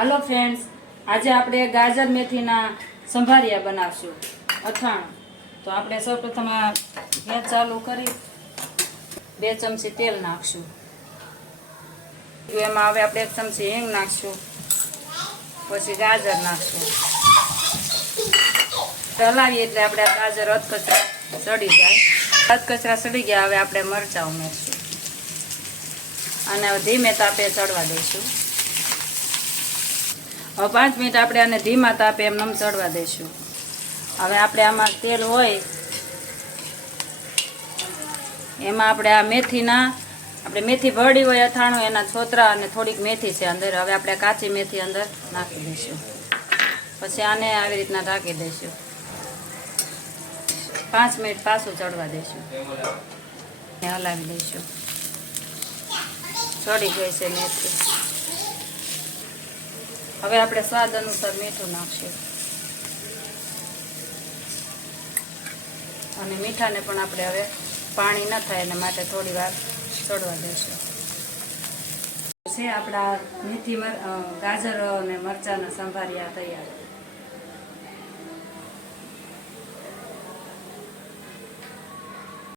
હાલો friends આજે આપણે ગાજર મેથીના સંભારિયા બનાવશું. અથાણું. તો આપણે સૌપ્રથમ આ ગેસ ચાલુ કરી. બે ચમચી તેલ નાખશું. એમાં હવે આપણે એક ચમચી હિંગ નાખશું. પછી ગાજર નાખશું. હલાવીએ એટલે આપણે ગાજર અધકચરા સડી જાય. અધકચરા સડી ગયા, હવે આપણે મરચાં ઉમેરશું. અને ધીમે તાપે ચડવા દઈશું. હવે પાંચ મિનિટ આપણે આને ધીમા તાપે એમ નમ ચડવા દઈશું. હવે આપણે આમાં તેલ હોય, એમાં આપણે આ મેથીના, આપણે મેથી ભરડી હોય, અથાણું, એના છોતરા અને થોડીક મેથી છે અંદર. હવે આપણે કાચી મેથી અંદર નાખી દઈશું. પછી આને આવી રીતના ઢાંકી દઈશું. પાંચ મિનિટ પાછું ચડવા દઈશું. હલાવી દઈશું. ચડી ગઈ છે મેથી. હવે આપણે સ્વાદ અનુસાર મીઠું નાખશું. અને મીઠાને પણ આપણે હવે પાણી ન થાય એના માટે થોડી વાર ચડવા દઈશું. છે આપણા મેથી ગાજર અને મરચાંના સંભારિયા તૈયાર.